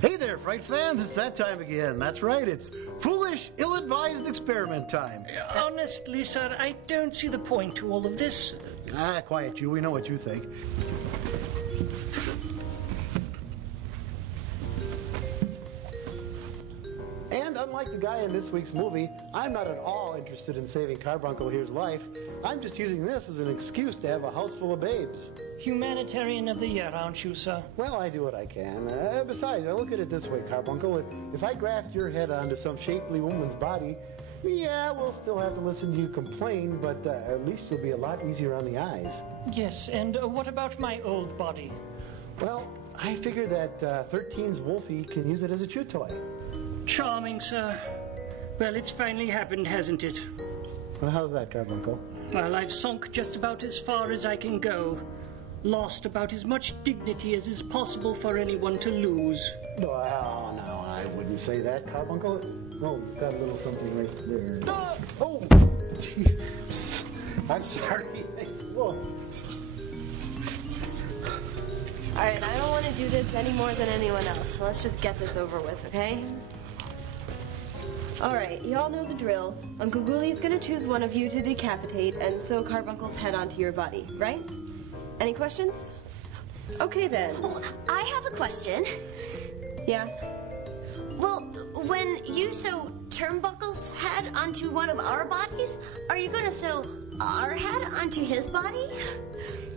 Hey there, Fright fans, it's that time again. That's right, it's foolish, ill-advised experiment time. Honestly, sir, I don't see the point to all of this. Quiet you, we know what you think. And unlike the guy in this week's movie, I'm not at all interested in saving Carbuncle here's life. I'm just using this as an excuse to have a house full of babes. Humanitarian of the year, aren't you, sir? Well, I do what I can. Besides, I look at it this way, Carbuncle. If I graft your head onto some shapely woman's body, yeah, we'll still have to listen to you complain, but at least you'll be a lot easier on the eyes. Yes, and what about my old body? Well, I figure that 13's Wolfie can use it as a chew toy. Charming, sir. Well, it's finally happened, hasn't it? Well, how's that, Carbuncle? Well, I've sunk just about as far as I can go. Lost about as much dignity as is possible for anyone to lose. No, I wouldn't say that, Carbuncle. Oh, got a little something right there. Oh, jeez. I'm sorry. Whoa. All right, I don't want to do this any more than anyone else, so let's just get this over with, okay? All right, you all know the drill. Uncle Ghoulies gonna choose one of you to decapitate and sew Carbuncle's head onto your body, right? Any questions? Okay, then. Oh, I have a question. Yeah? Well, when you sew Turnbuckle's head onto one of our bodies, are you going to sew our head onto his body?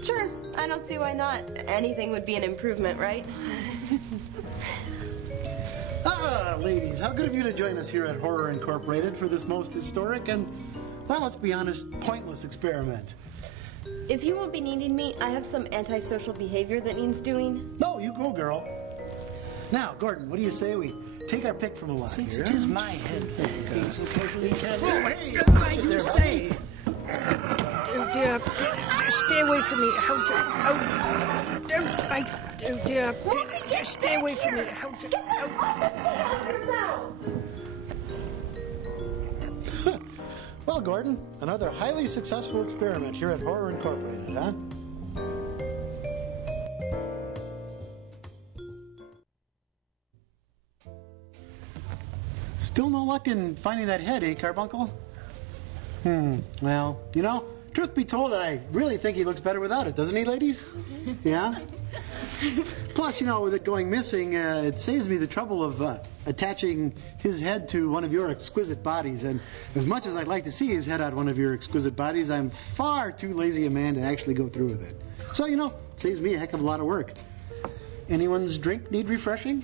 Sure, I don't see why not. Anything would be an improvement, right? Ladies, how good of you to join us here at Horror Incorporated for this most historic and, well, let's be honest, pointless experiment. If you won't be needing me, I have some antisocial behavior that needs doing. No, you go, girl. Now, Gordon, what do you say we take our pick from a lot Since here? it is my head that being so casually turned. Oh, hey! I do say. Oh dear, stay away from me. How to? Oh, don't! Oh dear, stay away from me. How to? Well, Gordon, another highly successful experiment here at Horror Incorporated, huh? Still no luck in finding that head, eh, Carbuncle? Well, you know, truth be told, I really think he looks better without it, doesn't he, ladies? Yeah? Plus, you know, with it going missing, it saves me the trouble of attaching his head to one of your exquisite bodies. And as much as I'd like to see his head on one of your exquisite bodies, I'm far too lazy a man to actually go through with it. So, you know, it saves me a heck of a lot of work. Anyone's drink need refreshing?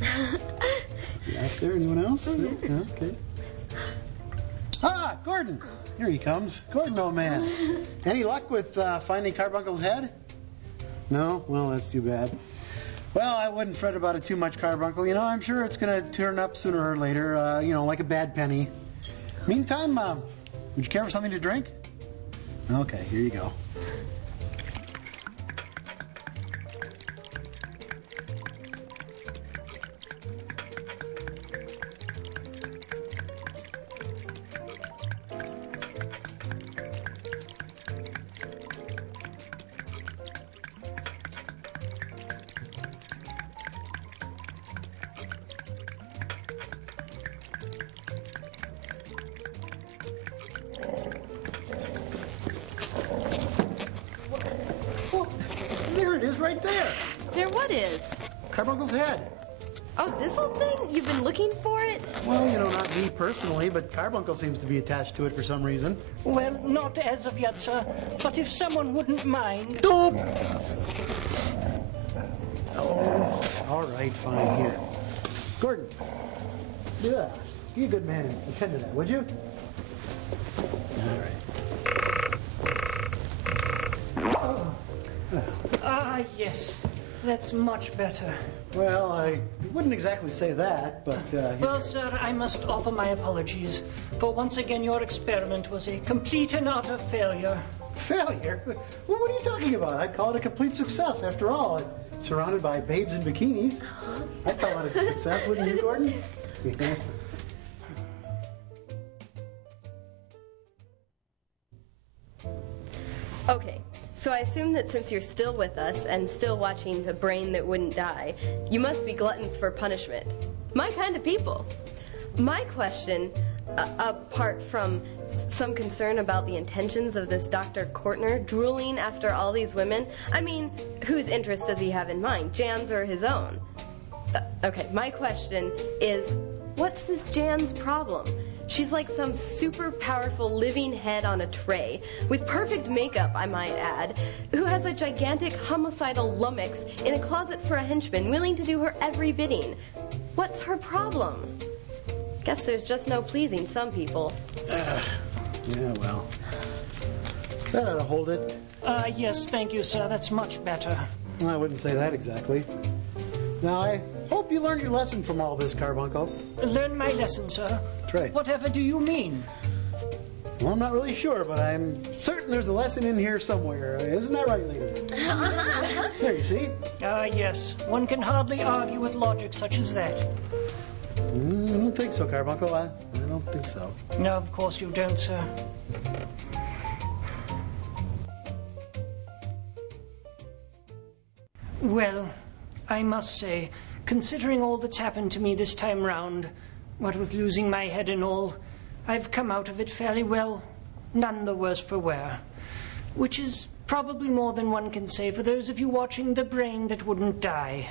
You out there? Anyone else? Okay. Ah, Gordon! Here he comes. Gordon, old man. Any luck with finding Carbuncle's head? No? Well, that's too bad. Well, I wouldn't fret about it too much, Carbuncle. You know, I'm sure it's going to turn up sooner or later, you know, like a bad penny. Meantime, would you care for something to drink? Okay, here you go. There it is, right there. There what is? Carbuncle's head. Oh, this old thing? You've been looking for it? Well, you know, not me personally, but Carbuncle seems to be attached to it for some reason. Well, not as of yet, sir. But if someone wouldn't mind. Oh, all right, fine, here. Gordon, yeah, be a good man and attend to that, would you? All right. Ah, yes. That's much better. Well, I wouldn't exactly say that, but... Well, sir, I must offer my apologies. For once again, your experiment was a complete and utter failure. Failure? Well, what are you talking about? I'd call it a complete success. After all, surrounded by babes in bikinis. I'd call it a success, wouldn't you, Gordon? Okay, So I assume that since you're still with us and still watching The Brain That Wouldn't Die, you must be gluttons for punishment. My kind of people. My question, apart from some concern about the intentions of this Dr. Kortner drooling after all these women, I mean, whose interest does he have in mind, Jan's or his own? Okay, my question is, what's this Jan's problem? She's like some super powerful living head on a tray, with perfect makeup, I might add, who has a gigantic homicidal lummox in a closet for a henchman willing to do her every bidding. What's her problem? Guess there's just no pleasing some people. Yeah, well, that ought to hold it. Yes, thank you, sir. That's much better. Well, I wouldn't say that exactly. Now, I hope you learned your lesson from all this, Carbuncle. Learn my lesson, sir. That's right. Whatever do you mean? Well, I'm not really sure, but I'm certain there's a lesson in here somewhere. Isn't that right, ladies? There, you see? Yes. One can hardly argue with logic such as that. I don't think so, Carbuncle. I don't think so. No, of course you don't, sir. Well, I must say, considering all that's happened to me this time round, what with losing my head and all, I've come out of it fairly well, none the worse for wear. Which is probably more than one can say for those of you watching The Brain That Wouldn't Die.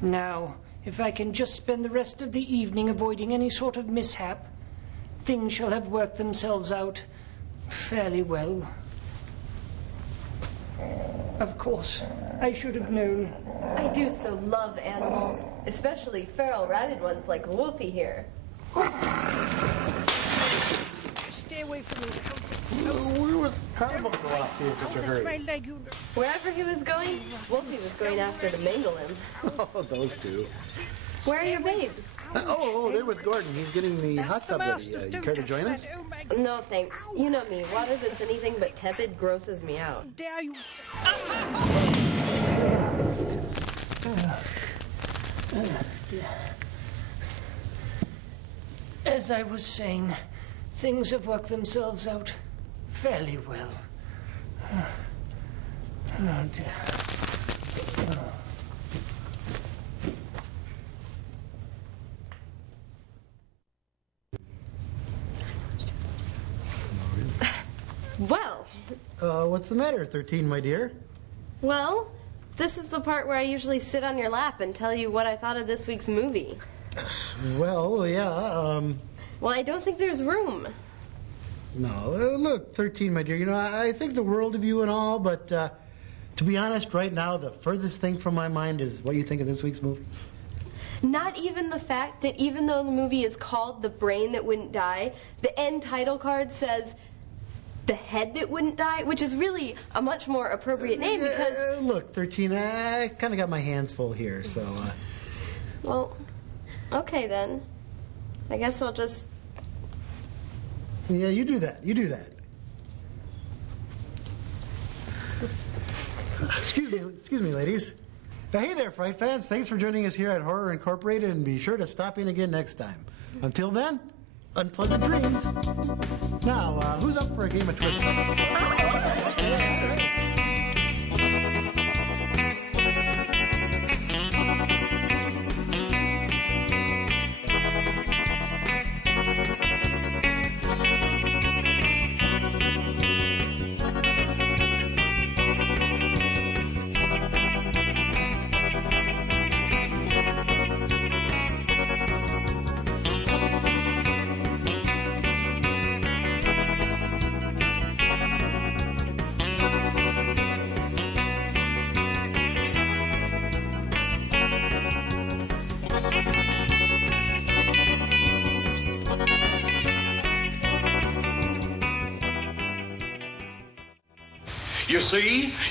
Now, if I can just spend the rest of the evening avoiding any sort of mishap, things shall have worked themselves out fairly well. Of course, I should have known. I do so love animals, especially feral rabid ones like Wolfie here. Stay away from me. Where was Carbuncle off to in such a That's hurry? my leg. Wherever he was going, Wolfie was going after to mangle him. Oh, those two. Where are your babes? Oh, they're with Gordon. He's getting the hot tub ready. You care to join us? No, thanks. You know me. Water that's anything but tepid grosses me out. Dare you? As I was saying, things have worked themselves out fairly well. Oh, dear. Well, What's the matter, 13, my dear? well, this is the part where I usually sit on your lap and tell you what I thought of this week's movie. Well, yeah, Well, I don't think there's room. no, look, 13, my dear, you know, I think the world of you and all, but to be honest, right now, the furthest thing from my mind is what you think of this week's movie. Not even the fact that even though the movie is called The Brain That Wouldn't Die, the end title card says The Head That Wouldn't Die, which is really a much more appropriate name because... Look, 13, I kind of got my hands full here, so... Well, okay then. I guess I'll just... Yeah, you do that. You do that. Excuse me, ladies. Hey there, Fright fans. Thanks for joining us here at Horror Incorporated, and be sure to stop in again next time. Until then, unpleasant dreams. Now, who's up for a game of Twist?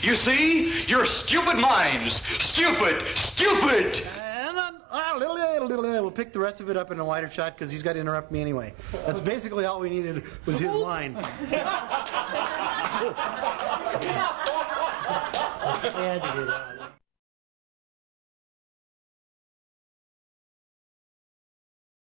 You see, your stupid minds, stupid. We'll pick the rest of it up in a wider shot because he's got to interrupt me anyway. That's basically all we needed was his line. I had to do that.